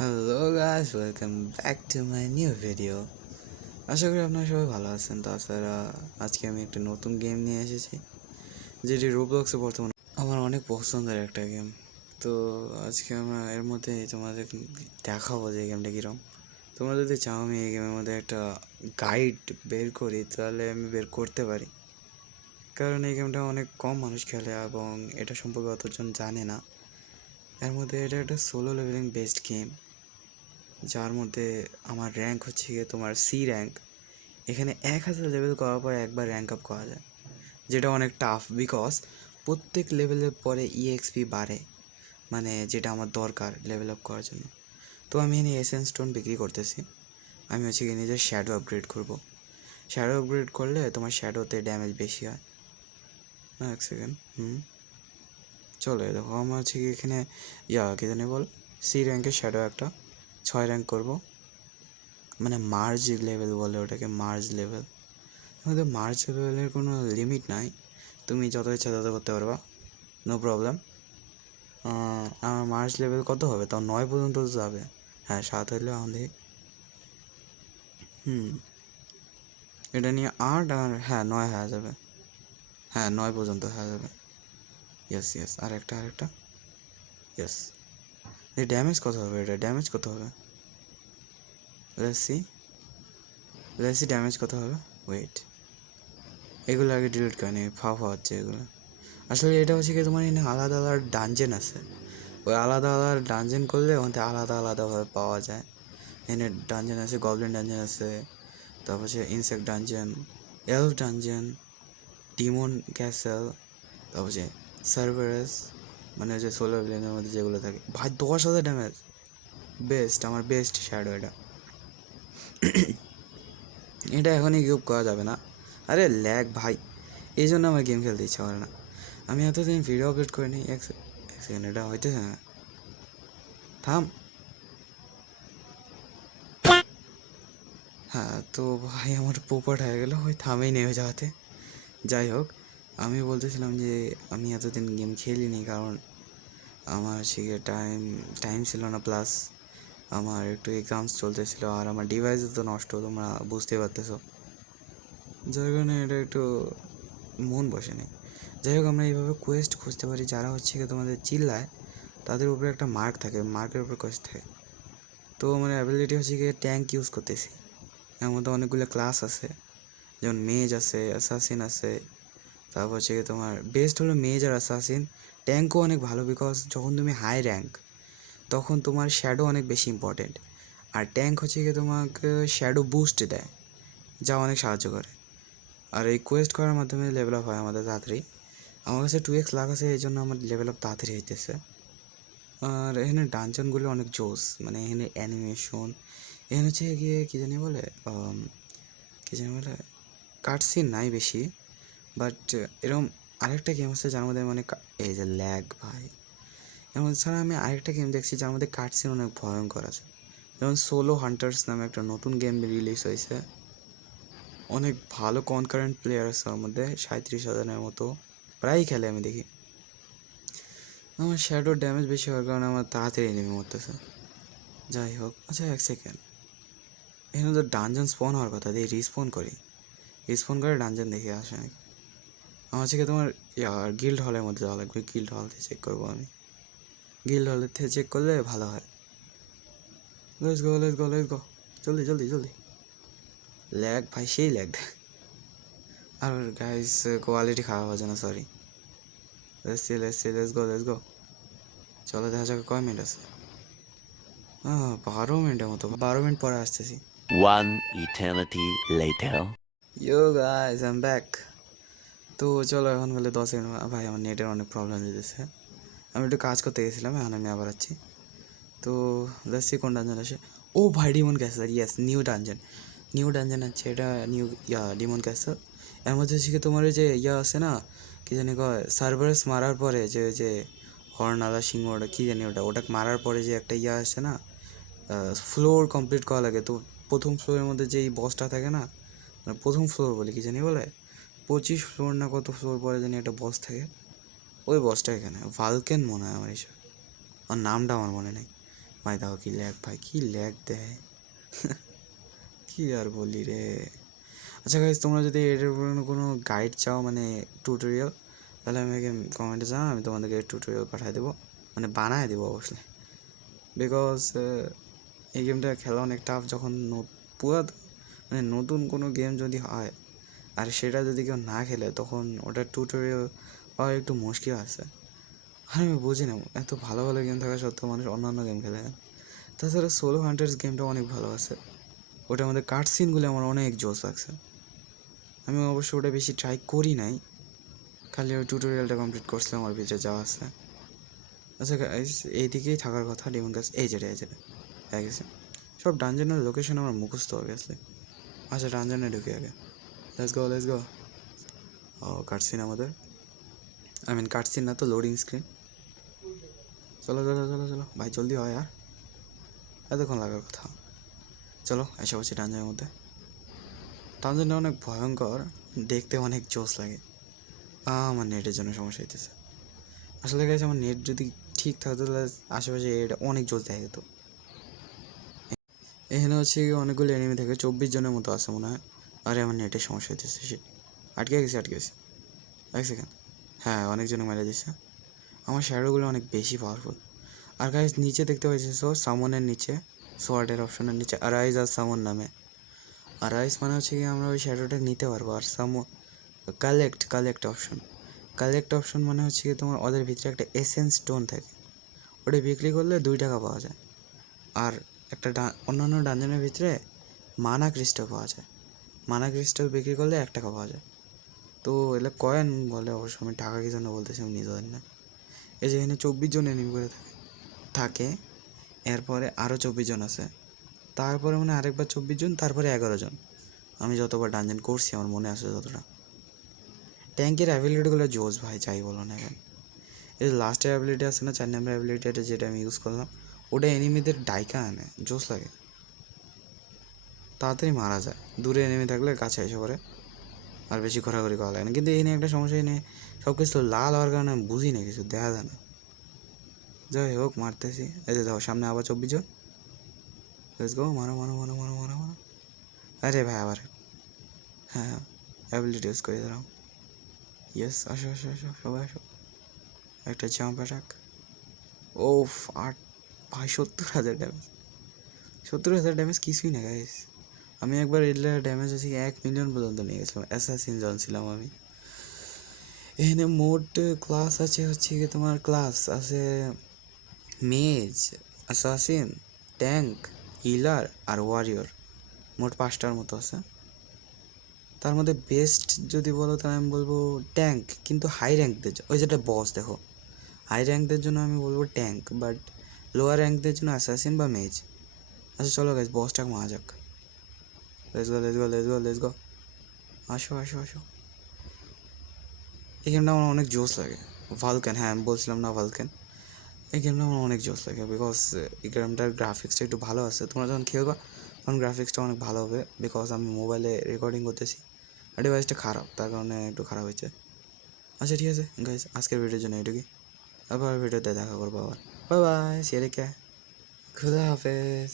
Hello guys, welcome back to my new video. আশা করি আপনারা সবাই ভালো আছেন। তাছাড়া আজকে আমি একটা নতুন গেম নিয়ে এসেছি, যেটি রোবলক্সে বর্তমানে আমার অনেক পছন্দের একটা গেম। তো আজকে আমরা এর মধ্যে তোমাদের দেখাবো যে গেমটা কীরকম। তোমরা যদি চাও আমি এই গেমের মধ্যে একটা গাইড বের করি, তাহলে আমি বের করতে পারি, কারণ এই গেমটা অনেক কম মানুষ খেলে এবং এটা সম্পর্কে অতজন জানে না। এর মধ্যে এটা একটা সোলো লেভেলিং বেসড গেম, যার মধ্যে আমার র্যাঙ্ক হচ্ছে গিয়ে তোমার সি র্যাঙ্ক। এখানে 1000 লেভেল করার পর একবার র্যাঙ্ক আপ করা যায়, যেটা অনেক টাফ, বিকজ প্রত্যেক লেভেলের পরে ইএক্সপি বাড়ে, মানে যেটা আমার দরকার লেভেল আপ করার জন্য। তো আমি এখানে এসেন্স স্টোন বিক্রি করতেছি। আমি হচ্ছে গিয়ে নিজের শ্যাডো আপগ্রেড করব। শ্যাডো আপগ্রেড করলে তোমার শ্যাডোতে ড্যামেজ বেশি হয়। এক সেকেন্ড, চলো দেখো, আমার হচ্ছে কি এখানে কী জানি বল, সি র্যাঙ্কের শ্যাডো একটা 6 র্যাঙ্ক করব, মানে মার্জ লেভেল বলে ওটাকে, মার্জ লেভেল। আমাদের মার্জ লেভেলের কোনো লিমিট নাই, তুমি যত ইচ্ছা তত করতে পারবা, নো প্রবলেম। আমার মার্চ লেভেল কত হবে, তাও 9 পর্যন্ত তো যাবে। হ্যাঁ, 7 হইলে আমাদের এটা নিয়ে 8 আর হ্যাঁ 9 হয়ে যাবে। হ্যাঁ, 9 পর্যন্ত হয়ে যাবে। ইয়েস ইয়েস, আরেকটা ইয়েস। এই ড্যামেজ কত হবে, এটা ড্যামেজ কত হবে, লেটস সি ড্যামেজ কত হবে। ওয়েট, এগুলো আগে ডিলিট করে নি, ফাওয়া হচ্ছে এগুলো। আসলে এটা হচ্ছে কি, তোমার এখানে আলাদা আলাদা ডানজেন আছে, ওই আলাদা আলাদা ডানজেন করলে ওখানে আলাদা আলাদাভাবে পাওয়া যায়। এখানে ডানজেন আছে, গবলিন ডানজেন আছে, তারপর হচ্ছে ইনসেক্ট ডানজেন, এলফ ডানজেন, ডিমন ক্যাসেল, তারপর হচ্ছে সার্ভারেস, মানে যে সোলার প্লেনের মধ্যে যেগুলো থাকে। ভাই 10,000 ড্যামেজ, বেস্ট, আমার বেস্ট শ্যাডো এটা। এটা এখনই গিভ করা যাবে না, আরে ল্যাগ ভাই, এই জন্য আমার গেম খেলতে ইচ্ছা করে না। আমি এতদিন ভিডিও আপলোড করে নিই, এক সেকেন্ড, এটা হইতেছে না, থাম। হ্যাঁ তো ভাই, আমার পোপট হয়ে গেলো, ওই থামেই নেই ওই জায়গাতে। যাই হোক, আমি বলতেছিলাম যে আমি এতদিন গেম খেলিনি, কারণ আমার সেদিকে টাইম টাইম ছিল না, প্লাস আমার একটু এক্সামস চলতেছিল, আর আমার ডিভাইসও তো নষ্ট, তোমরা বুঝতেই পারতেছো, যার কারণে এটা একটু মন বসেনি। যাই হোক, আমরা এইভাবে কোয়েস্ট খুঁজতে পারি, যারা হচ্ছে কি তোমাদের চিল্লায় তাদের উপরে একটা মার্ক থাকে, মার্কের উপরে কোয়েস্ট থাকে। তো আমার অ্যাবিলিটি হচ্ছে গিয়ে ট্যাঙ্ক ইউজ করতেছি। এর মধ্যে অনেকগুলো ক্লাস আছে, যেমন মেজ আছে, অ্যাসাসিন আছে, তারপর হচ্ছে গিয়ে তোমার বেস্ট হলো মেজ আর অ্যাসাসিন। ট্যাঙ্কও অনেক ভালো, বিকজ যখন তুমি হাই র্যাঙ্ক তখন তোমার শ্যাডো অনেক বেশি ইম্পর্টেন্ট, আর ট্যাঙ্ক হচ্ছে গিয়ে তোমাকে শ্যাডো বুস্ট দেয়, যা অনেক সাহায্য করে। আর এই কোয়েস্ট করার মাধ্যমে লেভেল আপ হয় আমাদের তাড়াতাড়ি। আমার কাছে 2x লাখ আছে, এই জন্য আমার লেভেল আপ তাড়াতাড়ি হইতেছে। আর এখানে ডানজনগুলো অনেক জোস, মানে এখানে অ্যানিমেশন, এখানে হচ্ছে গিয়ে কী জানি বলে, কাট সিন নাই বেশি, বাট এরকম আরেকটা গেম আছে যার মধ্যে মানে এই যে ল্যাগ ভাই, এর মধ্যে ছাড়া আমি আরেকটা গেম দেখছি যার মধ্যে কাট সিন অনেক ভয়ঙ্কর আছে, যেমন সোলো হান্টার্স নামে একটা নতুন গেম রিলিজ হয়েছে। অনেক ভালো কনকারেন্ট প্লেয়ার আছে ওর মধ্যে, 37,000-এর মতো, প্রায়ই খেলে আমি দেখি। আমার শ্যাডো ড্যামেজ বেশি হওয়ার কারণে আমার তাড়াতাড়ি এনিমি মরতেছে। যাই হোক, আচ্ছা এক সেকেন্ড, এখানে তো ডানজন স্পন হওয়ার কথা, দিয়ে রিস্পন করি, রিস্পন করে ডানজন দেখে আসে নাকি। আমার হচ্ছে তোমার গিল্ড হলের মধ্যে যাওয়া লাগবে, গিল্ড হল থেকে চেক করবো আমি, গিল্ড হলের থেকে চেক করলে ভালো হয়। Let's go let's go let's go, জলদি জলদি জলদি। ল্যাগ ভাই, সেই ল্যাগ। আর গাইস কোয়ালিটি খারাপ আছে না, sorry. Let's go let's go. চলো দেখা যাক কয় মিনিট আছে। 12 মিনিটের মতো, 12 মিনিট পরে আসতেছি। One eternity later. Yo guys, I am back. তো চলো এখন বলে 10 মিনিট, ভাই আমার নেটের অনেক প্রবলেম দিতেছে, আমি একটু কাজ করতে গেছিলাম, এখন আমি আবার আছি। তো দেখছি কোন ডানজন আসে। ও ভাই, Demon castle, yes, new dungeon আছে এটা, নিউ ডিমন ক্যাসেল। এর মধ্যে হচ্ছে কি তোমার ওই যে আছে না, কী জানি কয়, সার্ভারেস মারার পরে যে ওই যে হর্নালা সিংহ, ওটা কী জানি, ওটা মারার পরে যে একটা আসে না, ফ্লোর কমপ্লিট করা লাগে। তো প্রথম ফ্লোরের মধ্যে যেই বসটা থাকে না, মানে প্রথম ফ্লোর বলে কী জানি বলে, 25 ফ্লোর না কত ফ্লোর পরে জানি একটা বস থাকে, ওই বসটা এখানে ভালকেন মনে হয় আমার হিসাবে, আর নামটা আমার মনে নেই। ভাই দেখো কি ল্যাগ, ভাই কি ল্যাগ দেয়। কি আর বলি রে। আচ্ছা গাইজ, তোমরা যদি এটার উপরে কোনো গাইড চাও, মানে টিউটোরিয়াল, তাহলে আমাকে কমেন্টে জানাও, আমি তোমাদেরকে টিউটোরিয়াল পাঠিয়ে দেবো, মানে বানায় দেবো অবশ্যই। বিকজ এই গেমটা খেলা অনেক টাফ। যখন পুরো মানে নতুন কোনো গেম যদি হয় আর সেটা যদি কেউ না খেলে, তখন ওটার টিউটোরিয়াল পাওয়া একটু মুশকিল আছে। আর আমি বুঝি না, এত ভালো ভালো গেম থাকা সত্ত্বেও মানুষ অন্যান্য গেম খেলে না। তাছাড়া সোলো হান্টার্স গেমটা অনেক ভালো আছে, ওটার মধ্যে কাট সিনগুলো আমার অনেক জোস লাগছে। আমি অবশ্য ওটা বেশি ট্রাই করি নাই, খালি ওই টিউটোরিয়ালটা কমপ্লিট করছিলাম, ওর ভিতরে যাওয়া আছে। আচ্ছা গাইস, এইদিকেই থাকার কথা ডিমন গাছ, এই যেটা হয়ে গেছে। সব ডানজনের লোকেশন আমার মুখস্থ হয়ে গেছে। আচ্ছা ডানজনে ঢুকে আগে, লেটস গো। ও কাটসিন আমাদের, আই মিন কাটসিন না তো, লোডিং স্ক্রিন। চলো চলো চলো চলো ভাই, জলদি হয় আর, এতক্ষণ লাগার কথা। চলো এসে বলছি ডানজনের মধ্যে। ডানজনটা অনেক ভয়ঙ্কর, দেখতে অনেক জোস লাগে। আমার নেটের জন্য সমস্যা হইতেছে আসলে গাইস। আমার নেট যদি ঠিক থাকতো তাহলে আশেপাশে এটা অনেক জোস দেখা যেত। এখানে হচ্ছে অনেকগুলো এনিমি থেকে 24 জনের মতো আছে মনে হয়। আরে আমার নেটের সমস্যা হইতেছে, আটকে গেছে এক সেকেন্ড। হ্যাঁ, অনেকজনে মেরে দিচ্ছে। আমার শ্যাডোগুলো অনেক বেশি পাওয়ারফুল। আর গাইস নিচে দেখতে পাচ্ছি, সামনের নিচে, সোয়ার্ডের অপশনের নিচে আরাইজ আর সামন নামে। আরাইজ মানে হচ্ছে কি আমরা ওই শ্যাডোটা নিতে পারবো, আর কালেক্ট অপশন মানে হচ্ছে কি তোমার ওদের ভিতরে একটা এসেন্স স্টোন থাকে, ওটা বিক্রি করলে 2 টাকা পাওয়া যায়। আর একটা অন্যান্য ডানজনের ভিতরে মানা ক্রিস্টাল পাওয়া যায়, মানা ক্রিস্টাল বিক্রি করলে 1 টাকা পাওয়া যায়। তো এগুলো কয়েন বলে, অবশ্য আমি টাকা কি জন্য বলতেছি আমি নিজে জানি না। এই যে এখানে 24 জন এনিমি করে থাকে, এরপরে আরও 24 জন আছে, তারপরে মানে আরেকবার 24 জন, তারপরে 11 জন। আমি যতবার ডানজন করছি আমার মনে আছে যতটা। ট্যাঙ্কের অ্যাবিলিটিগুলো জোস ভাই, যাই বলো না কেন। এই লাস্টের অ্যাবিলিটি আছে না, 4 নম্বর অ্যাবিলিটিটা যেটা আমি ইউজ করলাম, ওটা এনিমিদের ডাইকা আনে, জোস লাগে, তাড়াতাড়ি মারা যায়। দূরে এনিমি থাকলে কাছে এসে পড়ে, আর বেশি ঘোরাঘুরি করা লাগে না। কিন্তু এই নিয়ে একটা সমস্যা, নেই সব কিছু লাল হওয়ার কারণে আমি বুঝি না, কিছু দেখা যায় না। যাই হোক মারতেছি, এই যে দেখো সামনে আবার 24 জন। লেটস গো, মারো মারো মারো মারো মারো মারো। আরে ভাই আবার, হ্যাঁ অ্যাবিলিটি ইউজ করে দিলাম। ইয়েস, আসো আসো আসো সবাই আসো। একটা জাম্প অ্যাটাক। ওফ, 8 ভাই, 70,000 ড্যামেজ। 70,000 ড্যামেজ কিছুই না গাইস। আমি একবার এলে ড্যামেজ আছে 1 মিলিয়ন পর্যন্ত নিয়ে গেছিলাম, অ্যাসাসিন জন ছিলাম আমি। এখানে মোট ক্লাস আছে হচ্ছে কি, তোমার ক্লাস আছে মেজ, অ্যাসাসিন, ট্যাঙ্ক, হিলার আর ওয়ারিয়র। মোট 5টার মতো আছে। তার মধ্যে বেস্ট যদি বলো তাহলে আমি বলবো ট্যাঙ্ক, কিন্তু হাই র্যাঙ্কদের, ওই যেটা বস দেখো, হাই র্যাঙ্কদের জন্য আমি বলবো ট্যাঙ্ক, বাট লোয়ার র্যাঙ্কদের জন্য অ্যাসাসিন বা মেজ। আচ্ছা চলো গাইস, বসটাকে মারা যাক। Let's go. আসো আসো আসো। এই গেমটা আমার অনেক জোস লাগে। ভালকান, হ্যাঁ আমি বলছিলাম না ভালকান, এই গেমটা আমার অনেক জোস লাগে বিকজ এই গেমটার গ্রাফিক্সটা একটু ভালো আছে। তোমরা যখন খেলবা তখন গ্রাফিক্সটা অনেক ভালো হবে, বিকজ আমি মোবাইলে রেকর্ডিং করতেছি আর ডিভাইসটা খারাপ, তার কারণে একটু খারাপ হয়েছে। আচ্ছা ঠিক আছে গাইস, আজকের ভিডিওর জন্য এটুকুই। আবার ভিডিওতে দেখা করবো আবার। বাই বাই, সি কে, খুদা হাফেজ।